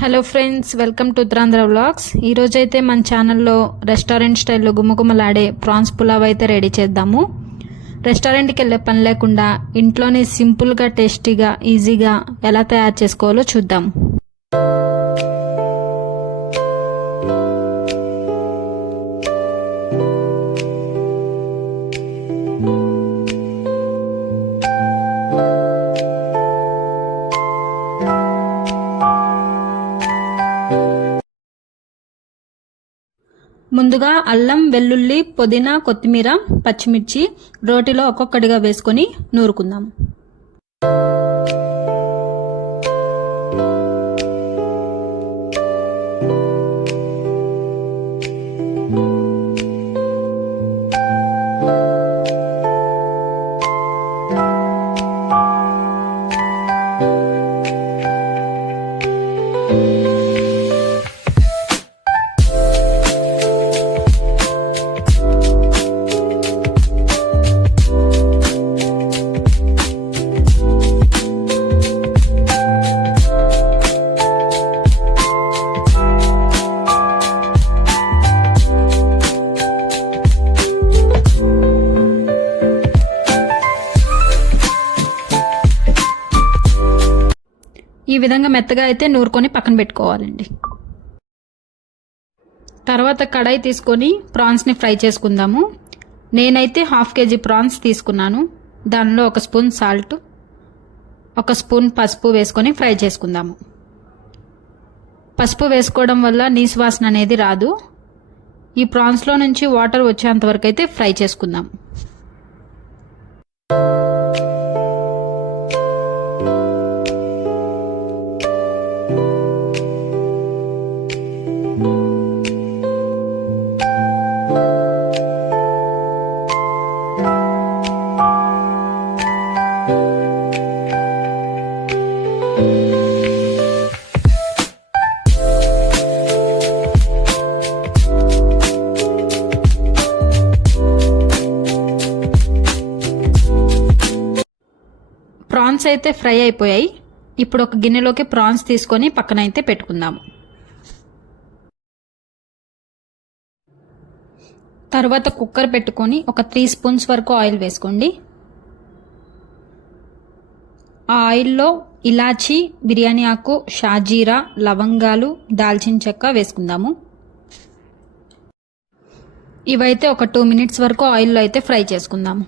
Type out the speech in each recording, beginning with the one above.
Hello friends welcome to Uttarandhra vlogs ఈరోజైతే మన ఛానల్లో రెస్టారెంట్ స్టైల్లో గుమ్మగుమ్మలాడే ప్రాన్స్ పులావ్ అయితే రెడీ చేద్దాము. రెస్టారెంట్కి వెళ్ళే పని లేకుండా ఇంట్లోనే సింపుల్గా టేస్టీగా ఈజీగా ఎలా తయారు చేసుకోవాలో చూద్దాం. ముందుగా అల్లం వెల్లుల్లి పుదీనా కొత్తిమీర పచ్చిమిర్చి రోటిలో ఒక్కొక్కటిగా వేసుకొని నూరుకుందాం. విధంగా మెత్తగా అయితే నూరుకొని పక్కన పెట్టుకోవాలండి. తర్వాత కడాయి తీసుకొని ప్రాన్స్ని ఫ్రై చేసుకుందాము. నేనైతే హాఫ్ కేజీ ప్రాన్స్ తీసుకున్నాను. దానిలో ఒక స్పూన్ సాల్ట్ ఒక స్పూన్ పసుపు వేసుకొని ఫ్రై చేసుకుందాము. పసుపు వేసుకోవడం వల్ల నీసు వాసన అనేది రాదు. ఈ ప్రాన్స్లో నుంచి వాటర్ వచ్చేంత వరకు అయితే ఫ్రై చేసుకుందాం. ప్రాన్స్ అయితే ఫ్రై అయిపోయాయి. ఇప్పుడు ఒక గిన్నెలోకి ప్రాన్స్ తీసుకొని పక్కన అయితే పెట్టుకుందాము తర్వాత కుక్కర్ పెట్టుకొని ఒక త్రీ స్పూన్స్ వరకు ఆయిల్ వేసుకోండి. ఆ ఆయిల్లో ఇలాచి బిర్యానీ ఆకు షాజీరా లవంగాలు దాల్చిన చెక్క వేసుకుందాము. ఇవైతే ఒక టూ మినిట్స్ వరకు ఆయిల్లో అయితే ఫ్రై చేసుకుందాము.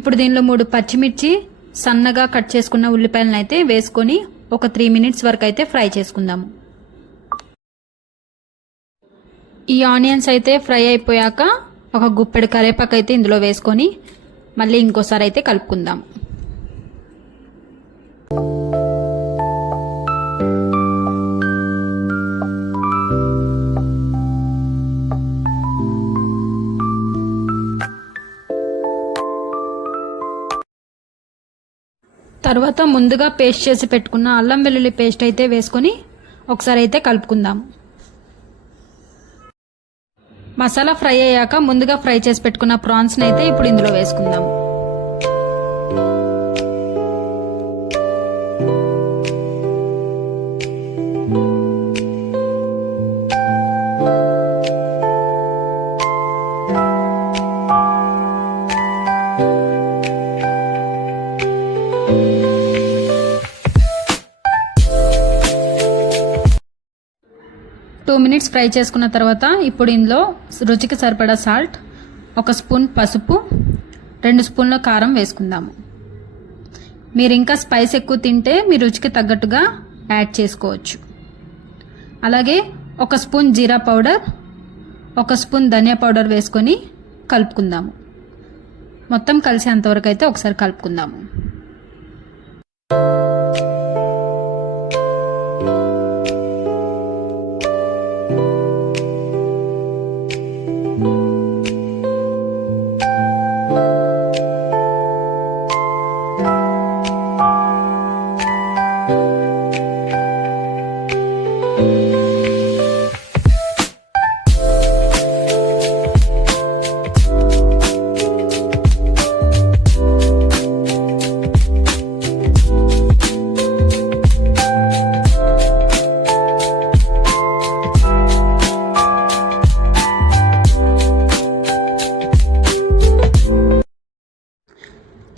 ఇప్పుడు దీనిలో మూడు పచ్చిమిర్చి సన్నగా కట్ చేసుకున్న ఉల్లిపాయలను అయితే వేసుకొని ఒక త్రీ మినిట్స్ వరకు అయితే ఫ్రై చేసుకుందాము. ఈ ఆనియన్స్ అయితే ఫ్రై అయిపోయాక ఒక గుప్పెడు కరేపాకు అయితే ఇందులో వేసుకొని మళ్ళీ ఇంకోసారి అయితే కలుపుకుందాం. తర్వాత ముందుగా పేస్ట్ చేసి పెట్టుకున్న అల్లం వెల్లుల్లి పేస్ట్ అయితే వేసుకొని ఒకసారి అయితే కలుపుకుందాం. మసాలా ఫ్రై అయ్యాక ముందుగా ఫ్రై చేసి పెట్టుకున్న ప్రాన్స్ని అయితే ఇప్పుడు ఇందులో వేసుకుందాం. టూ మినిట్స్ ఫ్రై చేసుకున్న తర్వాత ఇప్పుడు ఇందులో రుచికి సరిపడా సాల్ట్ ఒక స్పూన్ పసుపు రెండు స్పూన్ల కారం వేసుకుందాము. మీరు ఇంకా స్పైస్ ఎక్కువ తింటే మీ రుచికి తగ్గట్టుగా యాడ్ చేసుకోవచ్చు. అలాగే ఒక స్పూన్ జీరా పౌడర్ ఒక స్పూన్ ధనియా పౌడర్ వేసుకొని కలుపుకుందాము. మొత్తం కలిసేంతవరకు అయితే ఒకసారి కలుపుకుందాము.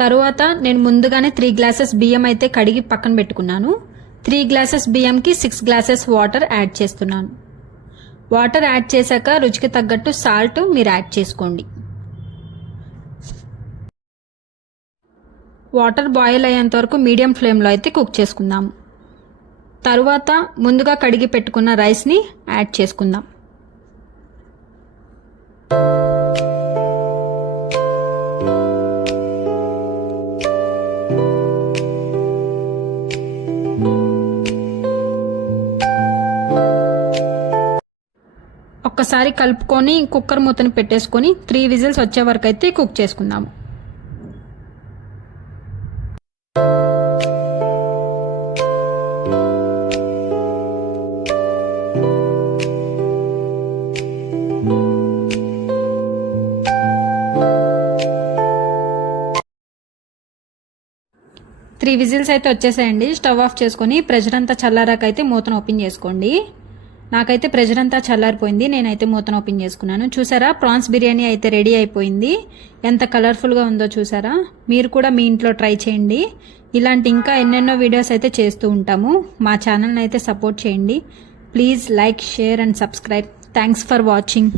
తరువాత నేను ముందుగానే త్రీ గ్లాసెస్ బియ్యం అయితే కడిగి పక్కన పెట్టుకున్నాను. త్రీ గ్లాసెస్ బియ్యంకి సిక్స్ గ్లాసెస్ వాటర్ యాడ్ చేస్తున్నాను. వాటర్ యాడ్ చేశాక రుచికి తగ్గట్టు సాల్ట్ మీరు యాడ్ చేసుకోండి. వాటర్ బాయిల్ అయ్యేంత వరకు మీడియం ఫ్లేమ్లో అయితే కుక్ చేసుకుందాం. తరువాత ముందుగా కడిగి పెట్టుకున్న రైస్ని యాడ్ చేసుకుందాం. ఒక్కసారి కలుపుకొని కుక్కర్ మూతను పెట్టేసుకొని త్రీ విజిల్స్ వచ్చే వరకు అయితే కుక్ చేసుకుందాము. త్రీ విజిల్స్ అయితే వచ్చేసాయండి. స్టవ్ ఆఫ్ చేసుకొని ప్రెషర్ అంతా చల్లారాక అయితే మూతను ఓపెన్ చేసుకోండి. నాకైతే ప్రెషర్ అంతా చల్లారిపోయింది. నేనైతే మూతను ఓపెన్ చేసుకున్నాను. చూసారా? ప్రాన్స్ బిర్యానీ అయితే రెడీ అయిపోయింది. ఎంత కలర్ఫుల్గా ఉందో చూసారా? మీరు కూడా మీ ఇంట్లో ట్రై చేయండి. ఇలాంటి ఇంకా ఎన్నెన్నో వీడియోస్ అయితే చేస్తూ ఉంటాము. మా ఛానల్ని అయితే సపోర్ట్ చేయండి. Please like share and subscribe thanks for watching